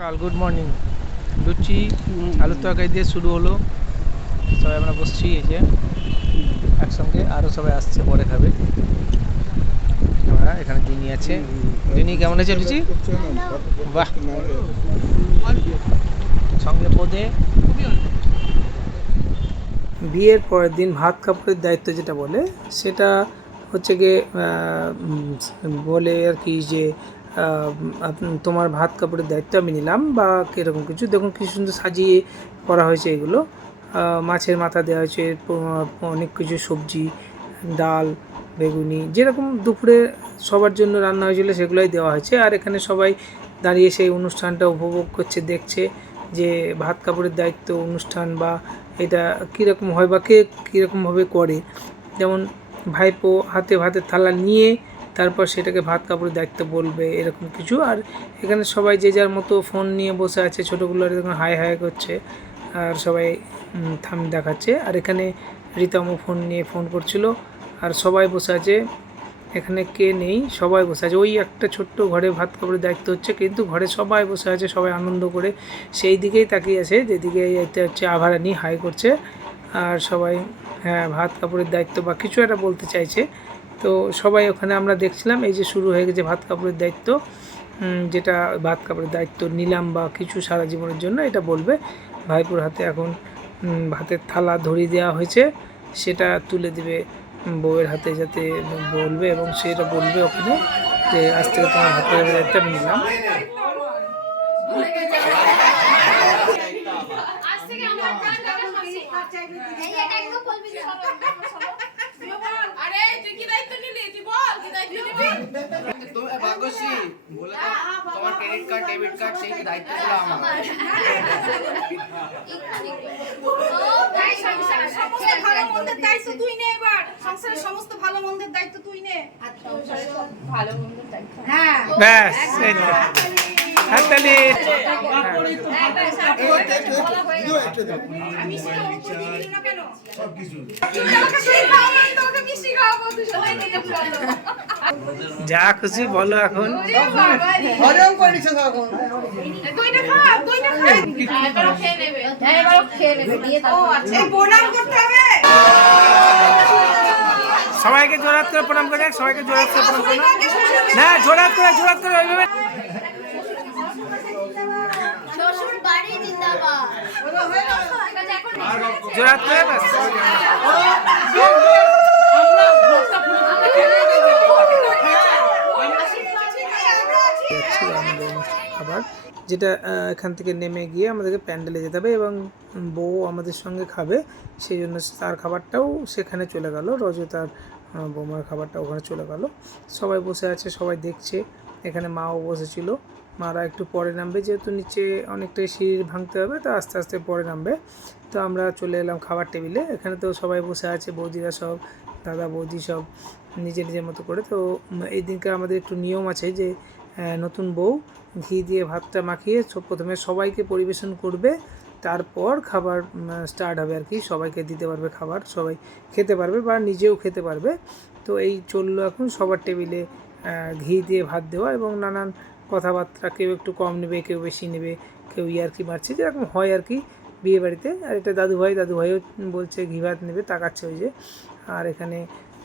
সকাল good morning. লুচি আলুর তরকারি দিয়ে শুরু হলো। সবাই আমরা বসছি এই যে একসঙ্গে, আরও সবাই আসছে পরে খাবে। আমরা এখানে জিনি আছে। জিনি কেমন আছে লুচি? বাহ, সঙ্গে পদে। বিয়ের পরের দিন ভাত কাপড়ের দায়িত্ব যেটা বলে সেটা হচ্ছে গিয়ে বলে আর কি যে তোমার ভাত কাপড়ের দায়িত্ব আমি নিলাম বা কীরকম কিছু। দেখুন কি সুন্দর সাজিয়ে করা হয়েছে এগুলো। মাছের মাথা দেওয়া হয়েছে, অনেক কিছু সবজি, ডাল, বেগুনি, যেরকম দুপুরে সবার জন্য রান্না হয়েছিল সেগুলোই দেওয়া হয়েছে। আর এখানে সবাই দাঁড়িয়ে সেই অনুষ্ঠানটা উপভোগ করছে, দেখছে যে ভাত কাপড়ের দায়িত্ব অনুষ্ঠান বা এটা কীরকম হয় বা কে কীরকমভাবে করে। যেমন ভাইপো হাতে ভাতের থালা নিয়ে তারপর সেটাকে ভাত কাপড়ের দায়িত্ব বলবে, এরকম কিছু। আর এখানে সবাই যে যার মতো ফোন নিয়ে বসে আছে, ছোটোগুলো এরকম হাই হাই করছে আর সবাই থাম দেখাচ্ছে। আর এখানে রীতমও ফোন নিয়ে ফোন করছিল আর সবাই বসে আছে। এখানে কে নেই, সবাই বসে আছে। ওই একটা ছোট্ট ঘরে ভাত কাপড়ের দায়িত্ব হচ্ছে, কিন্তু ঘরে সবাই বসে আছে, সবাই আনন্দ করে সেই দিকেই তাকিয়ে আছে যেদিকে এটা হচ্ছে আভারানি হাই করছে। আর সবাই হ্যাঁ ভাত কাপড়ের দায়িত্ব বা কিছু একটা বলতে চাইছে। তো সবাই ওখানে আমরা দেখছিলাম, এই যে শুরু হয়ে গেছে ভাত কাপড়ের দায়িত্ব। যেটা ভাত কাপড়ের দায়িত্ব নিলাম বা কিছু সারা জীবনের জন্য এটা বলবে। ভাইপুর হাতে এখন ভাতের থালা ধরিয়ে দেওয়া হয়েছে, সেটা তুলে দিবে বউয়ের হাতে, যাতে বলবে এবং সেটা বলবে ওখানে যে আজ থেকে তোমার ভাত কাপড়ের দায়িত্ব আমি নিলাম। তোমার ক্রেডিট কার্ড ডেবিট কার্ড সেই দায়িত্বগুলো আমার। সমস্ত ভালো মন্দের দায়িত্ব তুই নে, এবার সংসারের সমস্ত ভালো মন্দের দায়িত্ব তুই নে। ভালো মন্দের দায়িত্ব, হ্যাঁ ব্যাস, হাততালি। আমি সেটা উপর দিয়ে দিল না কেন? তোমাকে সেই খাওয়াবো, তোমাকে মিষ্টি খাওয়াবো, তুই সবাই খেতে বলো। যা খুশি বলো এখন। হজম করিস তখন। দুইটা খা, দুইটা খা। এবারও খেয়ে নেবে। হ্যাঁ, এবারও খেয়ে নেবে। দিয়ে দাও। আচ্ছা, প্রণাম করতে হবে। সবাইকে জোরাত করে প্রণাম করে, সবাইকে জোরাত করে প্রণাম করে না, জোরাত করে ওইভাবে। শ্বশুর বাড়ি জিন্দাবাদ। জোরাত করে ব্যাস। খাবার যেটা এখান থেকে নেমে গিয়ে আমাদেরকে প্যান্ডেলে যেতে হবে এবং বউ আমাদের সঙ্গে খাবে, সেই জন্য তার খাবারটাও সেখানে চলে গেল। রজে তার বৌমার খাবারটা ওখানে চলে গেল। সবাই বসে আছে, সবাই দেখছে। এখানে মাও বসেছিল। মারা একটু পরে নামবে, যেহেতু নিচে অনেকটাই সিঁড়ি ভাঙতে হবে, তো আস্তে আস্তে পরে নামবে। তো আমরা চলে এলাম খাবার টেবিলে। এখানে তো সবাই বসে আছে, বৌদিরা সব, দাদা বৌদি সব নিজের নিজের মতো করে। তো এই দিনকে আমাদের একটু নিয়ম আছে যে নতুন বউ ঘি দিয়ে ভাতটা মাখিয়ে প্রথমে সবাইকে পরিবেশন করবে, তারপর খাবার স্টার্ট হবে আর কি। সবাইকে দিতে পারবে খাবার, সবাই খেতে পারবে বা নিজেও খেতে পারবে। তো এই চললো এখন সবার টেবিলে ঘি দিয়ে ভাত দেওয়া এবং নানান কথাবার্তা, কেউ একটু কম নেবে, কেউ বেশি নেবে, কেউ ইয়ার্কি মারছে, যেরকম হয় আর কি বিয়ে বাড়িতে। আর এটা দাদুভাইও বলছে ঘি ভাত নেবে, তাকাচ্ছে ওই যে। আর এখানে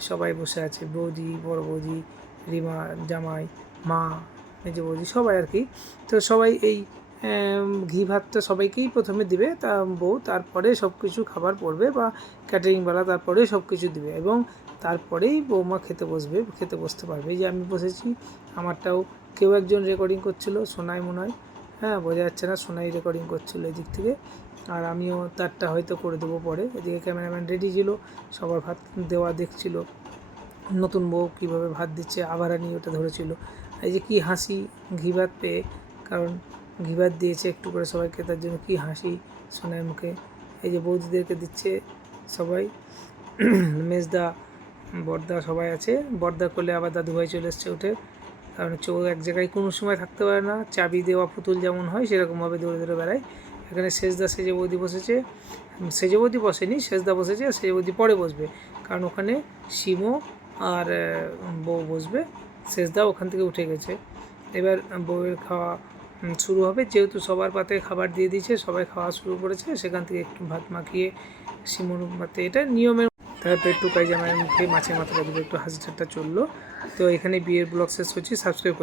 সবাই বসে আছে, বৌদি, বড় বৌদি, রিমা, জামাই, মা, মেজো বৌদি, সবাই আর কি। তো সবাই এই ঘি ভাতটা সবাইকেই প্রথমে দিবে, তা বউ তারপরে সব কিছু খাবার পড়বে বা ক্যাটারিংওয়ালা তারপরে সব কিছু দিবে এবং তারপরেই বৌমা খেতে বসতে পারবে। এই যে আমি বসেছি, আমারটাও কেউ একজন রেকর্ডিং করছিল, সোনাই মনে হয়, হ্যাঁ বোঝা যাচ্ছে না, সোনাই রেকর্ডিং করছিলো এদিক থেকে। আর আমিও তারটা হয়তো করে দেবো পরে। এদিকে ক্যামেরাম্যান রেডি ছিল, সবার ভাত দেওয়া দেখছিল। নতুন বউ কীভাবে ভাত দিচ্ছে, আভারানি ওটা ধরেছিল। এই যে কী হাসি ঘি ভাত পেয়ে, কারণ ঘি ভাত দিয়েছে একটু করে সবাইকে, তার জন্য কী হাসি সোনার মুখে। এই যে বৌদিদেরকে দিচ্ছে সবাই, মেজদা, বড়দা সবাই আছে। বড়দা করলে আবার দাদুভাই চলে এসছে উঠে, কারণ হচ্ছে ও এক জায়গায় কোনো সময় থাকতে পারে না, চাবি দেওয়া পুতুল যেমন হয় সেরকমভাবে দৌড়ে দৌড়ে বেড়ায়। এখানে সেজে বৌদি বসেছে, সেজে বৌদি বসেনি, সেজদা বসেছে, সেজে বৌদি পরে বসবে, কারণ ওখানে শিমো আর বউ বসবে। সেজদা ওখান থেকে উঠে গেছে। এবার বউয়ের খাওয়া শুরু হবে। যেহেতু সবার পাতে খাবার দিয়ে দিয়েছে, সবাই খাওয়া শুরু করেছে, সেখান থেকে একটু ভাত মাখিয়ে শিমুর পাতে, এটা নিয়মের। তারপর একটু কাইজামাইয়ের মুখে মাছের মাথাটা দিলে একটু হাসি ঠাট্টা চললো। তো এখানে বিয়ের ব্লগ শেষ করছি। সাবস্ক্রাইব